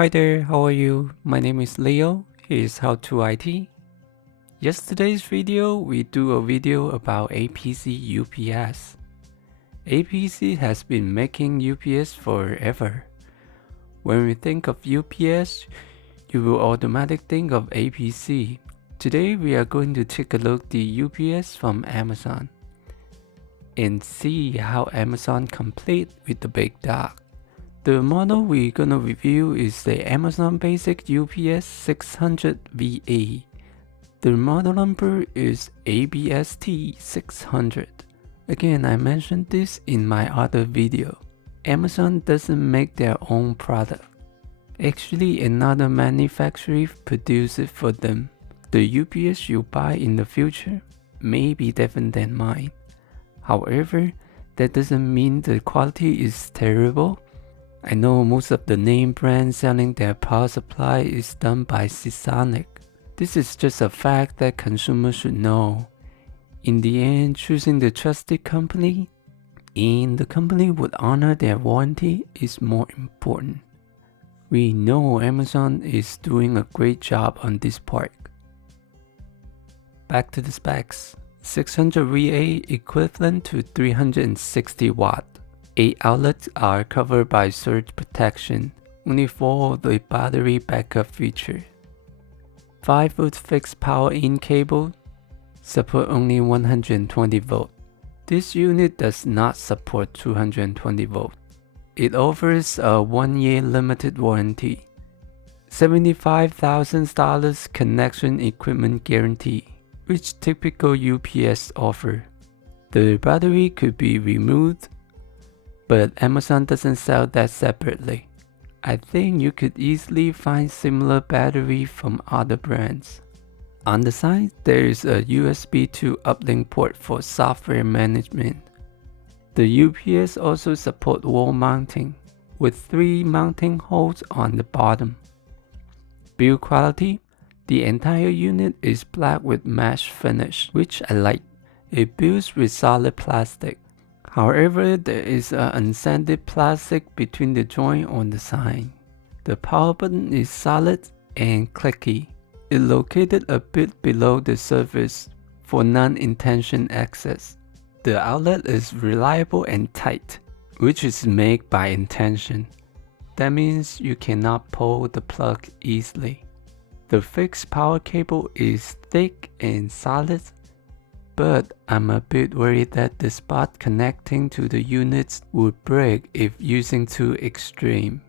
Hi there, how are you? My name is Leo, here's Hao2IT. Yesterday's video, we do a video about APC UPS. APC has been making UPS forever. When we think of UPS, you will automatically think of APC. Today we are going to take a look at the UPS from Amazon and see how Amazon compete with the big dog. The model we're gonna review is the Amazon Basic UPS 600VA. The model number is ABST 600. Again, I mentioned this in my other video. Amazon doesn't make their own product. Actually, another manufacturer produces it for them. The UPS you buy in the future may be different than mine. However, that doesn't mean the quality is terrible. I know most of the name brands selling their power supply is done by Seasonic. This is just a fact that consumers should know. In the end, choosing the trusted company and the company would honor their warranty is more important. We know Amazon is doing a great job on this part. Back to the specs. 600VA equivalent to 360 watt. 8 outlets are covered by surge protection, only 4 of the battery backup feature. 5-foot fixed power-in cable, support only 120 volt. This unit does not support 220 volt. It offers a 1-year limited warranty, $75,000 connection equipment guarantee, which typical UPS offer. The battery could be removed, but Amazon doesn't sell that separately. I think you could easily find similar battery from other brands. On the side, there is a USB 2 uplink port for software management. The UPS also support wall mounting, with 3 mounting holes on the bottom. Build quality, the entire unit is black with mesh finish, which I like. It builds with solid plastic. However, there is an unsanded plastic between the joint on the side. The power button is solid and clicky. It's located a bit below the surface for non-intention access. The outlet is reliable and tight, which is made by intention. That means you cannot pull the plug easily. The fixed power cable is thick and solid, but I'm a bit worried that the spot connecting to the units would break if using too extreme.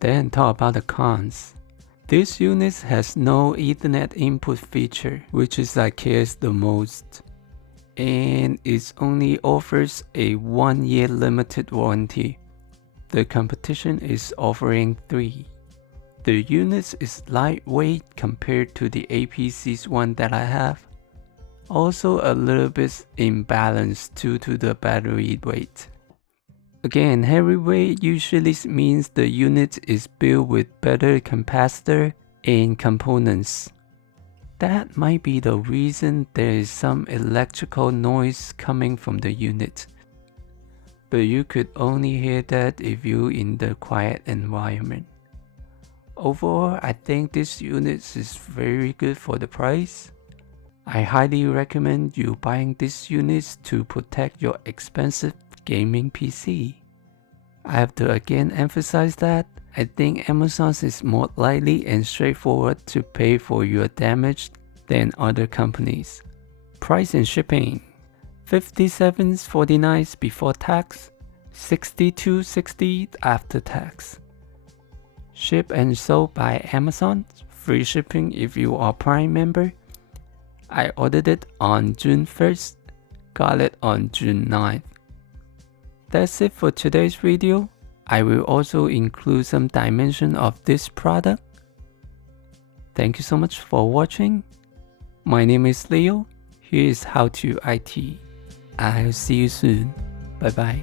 Then talk about the cons. This unit has no Ethernet input feature, which is I cares the most. And it only offers a 1-year limited warranty. The competition is offering 3. The unit is lightweight compared to the APC's one that I have. Also a little bit imbalanced due to the battery weight. Again, heavyweight usually means the unit is built with better capacitor and components. That might be the reason there is some electrical noise coming from the unit. But you could only hear that if you're in the quiet environment. Overall, I think this unit is very good for the price. I highly recommend you buying these units to protect your expensive gaming PC. I have to again emphasize that I think Amazon is more likely and straightforward to pay for your damage than other companies. Price and shipping: $57.49 before tax, $62.60 after tax. Shipped and sold by Amazon, free shipping if you are Prime member. I ordered it on June 1st, got it on June 9th. That's it for today's video. I will also include some dimension of this product. Thank you so much for watching. My name is Leo. Here is Hao2IT. I'll see you soon. Bye bye.